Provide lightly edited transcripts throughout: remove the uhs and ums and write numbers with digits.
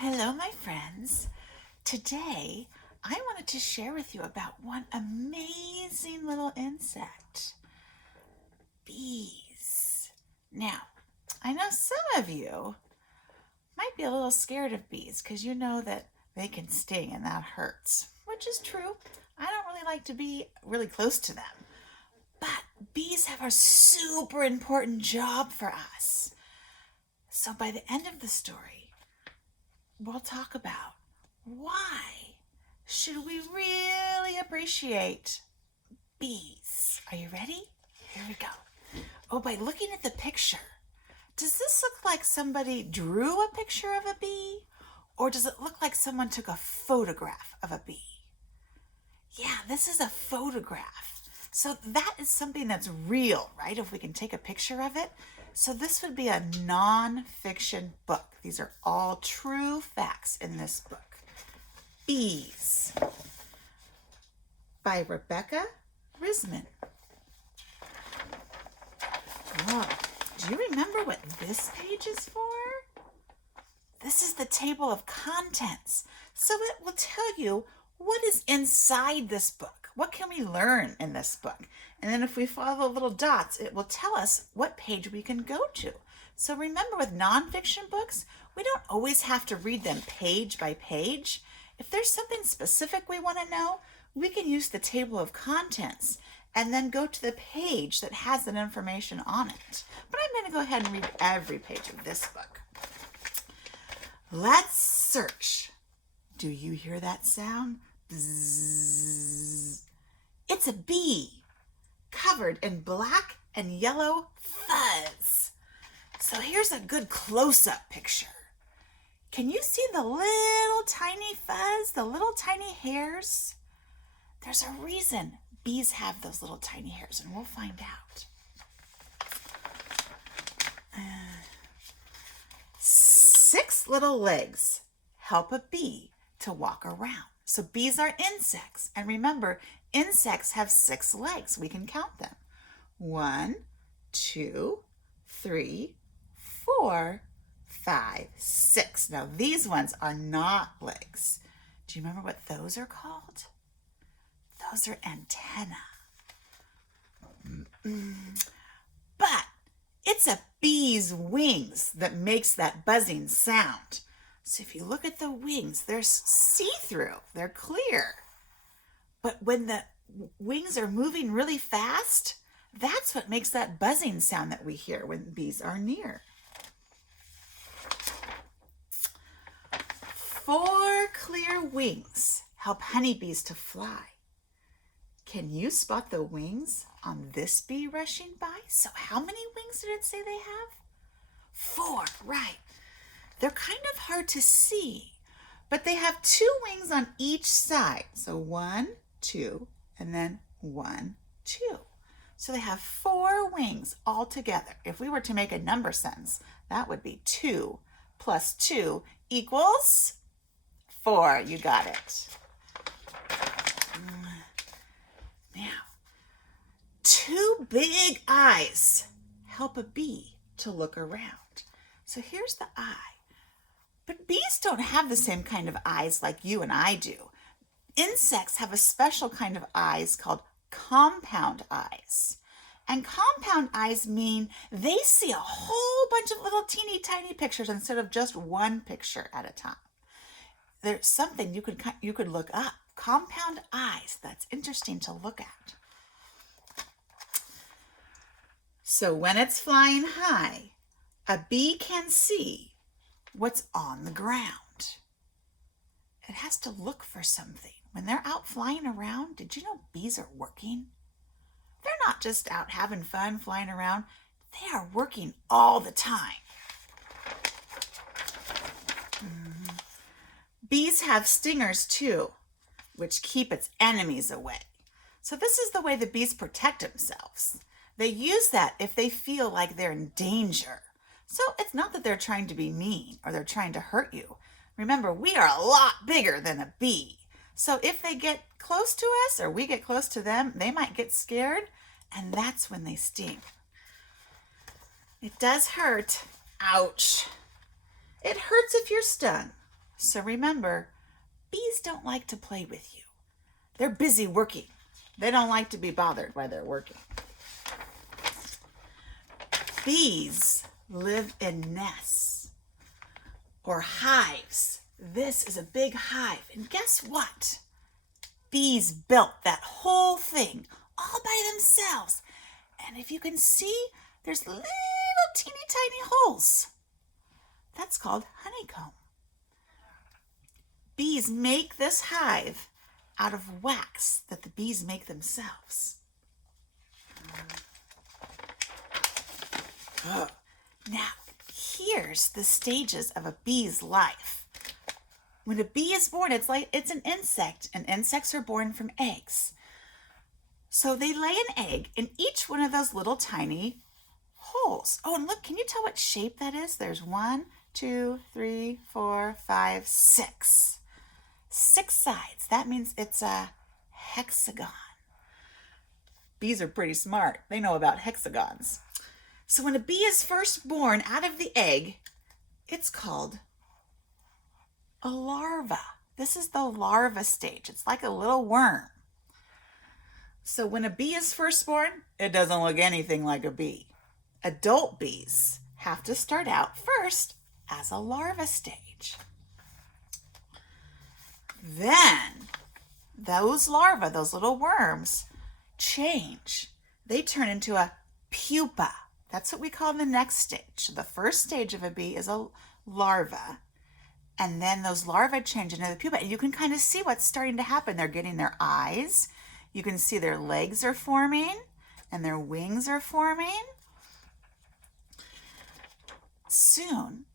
Hello, my friends. Today, I wanted to share with you about one amazing little insect, bees. Now, I know some of you might be a little scared of bees because you know that they can sting and that hurts, which is true. I don't really like to be really close to them. But bees have a super important job for us. So by the end of the story, we'll talk about why should we really appreciate bees. Are you ready? Here we go. Oh, by looking at the picture, does this look like somebody drew a picture of a bee? Or does it look like someone took a photograph of a bee? Yeah, this is a photograph. So that is something that's real, right? If we can take a picture of it. So this would be a non-fiction book. These are all true facts in this book. Bees by Rebecca Risman. Whoa. Do you remember what this page is for? This is the table of contents. So it will tell you what is inside this book. What can we learn in this book? And then if we follow the little dots, it will tell us what page we can go to. So remember, with nonfiction books, we don't always have to read them page by page. If there's something specific we want to know, we can use the table of contents and then go to the page that has that information on it. But I'm going to go ahead and read every page of this book. Let's search. Do you hear that sound? Bzzz. It's a bee covered in black and yellow fuzz. So here's a good close-up picture. Can you see the little tiny fuzz, the little tiny hairs? There's a reason bees have those little tiny hairs, and we'll find out. 6 little legs help a bee to walk around. So bees are insects. And remember, insects have 6 legs. We can count them. 1, 2, 3, 4, 5, 6. Now these ones are not legs. Do you remember what those are called? Those are antennae. But it's a bee's wings that makes that buzzing sound. So if you look at the wings, they're see-through, they're clear. But when the wings are moving really fast, that's what makes that buzzing sound that we hear when bees are near. 4 clear wings help honeybees to fly. Can you spot the wings on this bee rushing by? So how many wings did it say they have? 4, right. They're kind of hard to see, but they have 2 wings on each side. So 1, 2, and then 1, 2. So they have 4 wings all together. If we were to make a number sentence, that would be 2 plus 2 equals 4. You got it. Now, 2 big eyes help a bee to look around. So here's the eye. But bees don't have the same kind of eyes like you and I do. Insects have a special kind of eyes called compound eyes. And compound eyes mean they see a whole bunch of little teeny tiny pictures instead of just one picture at a time. There's something you could look up. Compound eyes. That's interesting to look at. So when it's flying high, a bee can see what's on the ground. It has to look for something. When they're out flying around, did you know bees are working? They're not just out having fun flying around. They are working all the time. Bees have stingers too, which keep its enemies away. So this is the way the bees protect themselves. They use that if they feel like they're in danger. So it's not that they're trying to be mean or they're trying to hurt you. Remember, we are a lot bigger than a bee. So if they get close to us or we get close to them, they might get scared, and that's when they sting. It does hurt. Ouch. It hurts if you're stung. So remember, bees don't like to play with you. They're busy working. They don't like to be bothered while they're working. Bees live in nests or hives. This is a big hive. And guess what? Bees built that whole thing all by themselves. And if you can see, there's little teeny tiny holes. That's called honeycomb. Bees make this hive out of wax that the bees make themselves. Now, here's the stages of a bee's life. When a bee is born, it's an insect, and insects are born from eggs. So they lay an egg in each one of those little tiny holes. Oh, and look, can you tell what shape that is? There's 1, 2, 3, 4, 5, 6. 6 sides. That means it's a hexagon. Bees are pretty smart. They know about hexagons. So when a bee is first born out of the egg, it's called a larva. This is the larva stage. It's like a little worm. So when a bee is first born, it doesn't look anything like a bee. Adult bees have to start out first as a larva stage. Then those larvae, those little worms, change. They turn into a pupa. That's what we call the next stage. The first stage of a bee is a larva. And then those larvae change into the pupa. And you can kind of see what's starting to happen. They're getting their eyes. You can see their legs are forming and their wings are forming. Soon,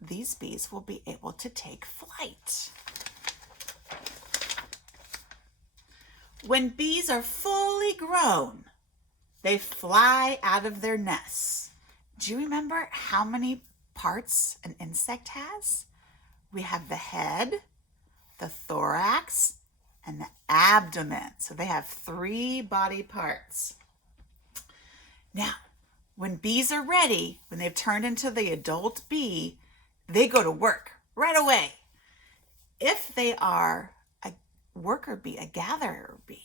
these bees will be able to take flight. When bees are fully grown, they fly out of their nests. Do you remember how many parts an insect has? We have the head, the thorax, and the abdomen. So they have 3 body parts. Now, when bees are ready, when they've turned into the adult bee, they go to work right away. If they are a worker bee, a gatherer bee,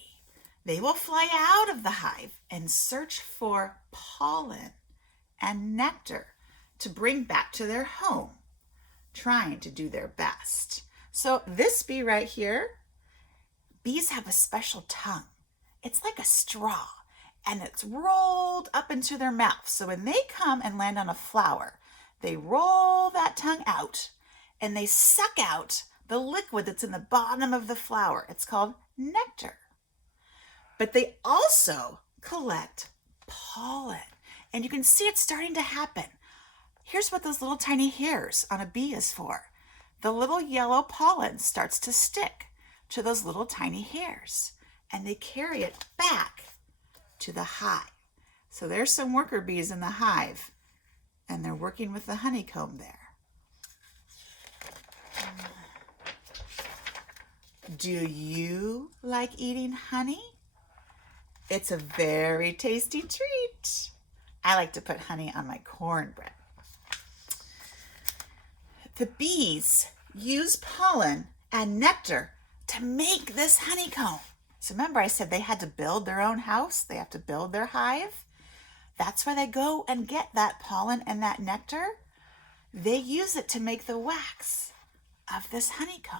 they will fly out of the hive and search for pollen and nectar to bring back to their home, trying to do their best. So this bee right here, bees have a special tongue. It's like a straw, and it's rolled up into their mouth. So when they come and land on a flower, they roll that tongue out and they suck out the liquid that's in the bottom of the flower. It's called nectar. But they also collect pollen. And you can see it's starting to happen. Here's what those little tiny hairs on a bee is for. The little yellow pollen starts to stick to those little tiny hairs, and they carry it back to the hive. So there's some worker bees in the hive, and they're working with the honeycomb there. Do you like eating honey? It's a very tasty treat. I like to put honey on my cornbread. The bees use pollen and nectar to make this honeycomb. So remember I said they had to build their own house. They have to build their hive. That's why they go and get that pollen and that nectar. They use it to make the wax of this honeycomb.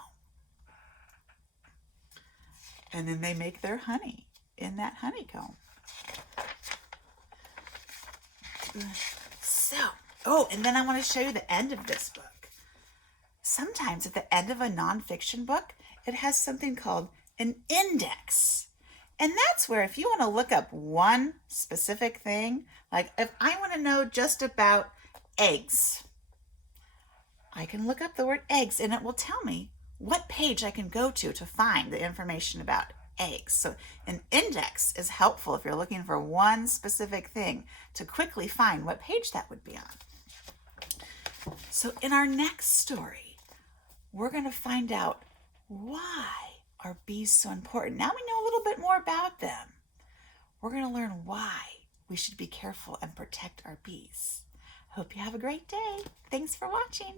And then they make their honey in that honeycomb. And then I want to show you the end of this book. Sometimes at the end of a nonfiction book, it has something called an index. And that's where if you want to look up one specific thing, like if I want to know just about eggs, I can look up the word eggs and it will tell me what page I can go to find the information about eggs. So an index is helpful if you're looking for one specific thing to quickly find what page that would be on. So in our next story, we're going to find out why are bees so important. Now we know a little bit more about them. We're going to learn why we should be careful and protect our bees. Hope you have a great day. Thanks for watching.